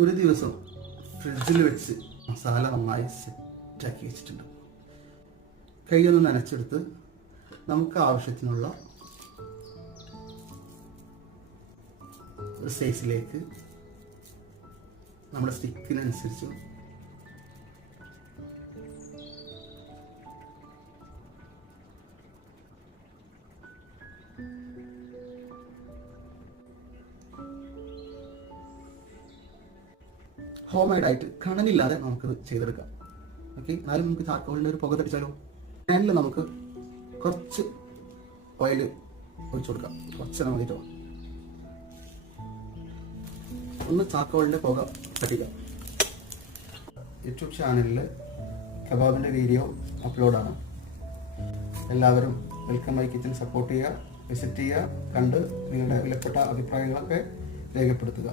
ഒരു ദിവസം ഫ്രിഡ്ജിൽ വെച്ച് മസാല നന്നായി സെറ്റാക്കി വെച്ചിട്ടുണ്ട്. കൈയൊന്ന് നനച്ചെടുത്ത് നമുക്ക് ആവശ്യത്തിനുള്ള ഒരു സൈസിലേക്ക് നമ്മുടെ സ്റ്റിക്കിനനുസരിച്ച് ഹോം മെയ്ഡായിട്ട് കണലില്ലാതെ നമുക്കത് ചെയ്തെടുക്കാം. ഓക്കെ, എന്നാലും നമുക്ക് ചാർക്കോളിൻ്റെ ഒരു പുക തടിച്ചാലോ. പാനിൽ നമുക്ക് കുറച്ച് ഓയിൽ ഒഴിച്ചു കൊടുക്കാം. കുറച്ച് മതിട്ടോ. ഒന്ന് ചാർക്കോളിൻ്റെ പുക തട്ടിക്കാം. യൂട്യൂബ് ചാനലിൽ കബാബിൻ്റെ വീഡിയോ അപ്ലോഡാണ്. എല്ലാവരും വെൽക്കം മൈ കിച്ചൻ സപ്പോർട്ട് ചെയ്യുക, വിസിറ്റ് ചെയ്യുക, കണ്ട് നിങ്ങളുടെ വിലപ്പെട്ട അഭിപ്രായങ്ങളൊക്കെ രേഖപ്പെടുത്തുക.